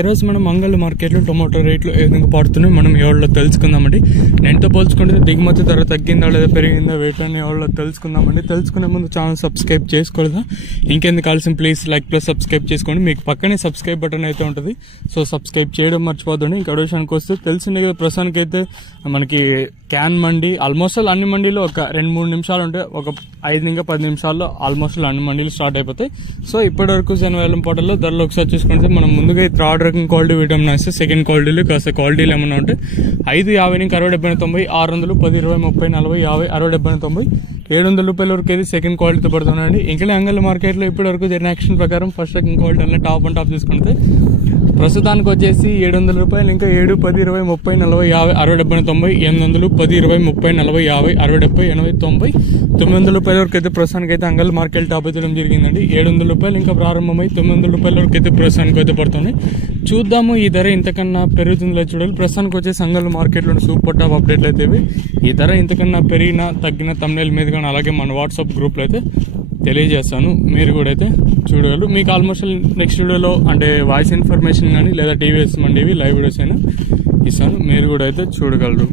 ఈరోజు మనం మంగళ మార్కెట్లో టొమాటో రేట్లు ఏ విధంగా పడుతున్నాయి మనం ఎవరిలో తెలుసుకుందామండి. నేనుతో పోల్చుకుంటే దిగుమతి ధర తగ్గిందా లేదా పెరిగిందా వేటని ఎవరిలో తెలుసుకుందామండి. తెలుసుకునే ముందు ఛానల్ సబ్స్క్రైబ్ చేసుకోలేదా ఇంకెందుకు కావాల్సిన ప్లీజ్ లైక్ ప్లస్ సబ్స్క్రైబ్ చేసుకోండి. మీకు పక్కనే సబ్స్క్రైబ్ బటన్ అయితే ఉంటుంది, సో సబ్స్క్రైబ్ చేయడం మర్చిపోదండి. ఇంకా విషయానికి వస్తే తెలిసిందే కదా, ప్రస్తుతానికి అయితే మనకి క్యాన్ మండి ఆల్మోస్ట్ అన్ని మండీలో ఒక 2-3 నిమిషాలు ఉంటే ఒక 5-10 నిమిషాల్లో ఆల్మోస్ట్ అన్ని మండీలు స్టార్ట్ అయిపోతాయి. సో ఇప్పటి వరకు శనివారం పోటల్లో ధరలు ఒకసారి చూసుకుంటే మనం ముందుగా థర్డ్ రకం క్వాలిటీ విటమిన్ వస్తే సెకండ్ క్వాలిటీలు కాస్త క్వాలిటీలు ఏమన్నా ఉంటే 550 నుంచి 60, 70, 90, 600, 10, 20, 30, 40, 50, 60, 70, 90, 700 రూపాయల వరకు అయితే సెకండ్ క్వాలిటీతో పడుతున్నాయండి. ఇంకా అంగళ మార్కెట్లో ఇప్పటి వరకు జరిగిన యాక్షన్ ప్రకారం ఫస్ట్ రకం క్వాలిటీ అన్నీ టాప్ అండ్ టాప్ తీసుకుంటే ప్రస్తుతానికి వచ్చేసి 700 రూపాయలు, ఇంకా 7, 10, 20, 30, 40, 50, 60, 70, 90, 800, 10, 20, 30, 40, 50, 60, 70, 80, 90, 900 రూపాయల వరకు అయితే ప్రస్తుతానికి అయితే అంగళ మార్కెట్ టాప్ అయితే జరిగిందండి. 700 రూపాయలు ఇంకా ప్రారంభమై 900 రూపాయల వరకు అయితే ప్రస్తుతానికి అయితే పడుతుంది. చూద్దాము ఈ ధర ఇంతకన్నా పెరుగుతుందో చూడాలి. ప్రస్తుతానికి వచ్చేసి అంగళ మార్కెట్లో సూపర్ టాప్ అప్డేట్లు అయితే ఈ ధర ఇంతకన్నా పెరిగినా తగ్గిన తమ్నెయిల్ మీద కానీ అలాగే మన వాట్సాప్ గ్రూప్లో అయితే తెలియజేస్తాను, మీరు కూడా అయితే చూడగలరు. మీకు ఆల్మోస్ట్ నెక్స్ట్ వీడియోలో అంటే వాయిస్ ఇన్ఫర్మేషన్ కానీ లేదా టీవీఎస్ మండివి లైవ్ వీడియోస్ అయినా ఇస్తాను, మీరు కూడా అయితే చూడగలరు.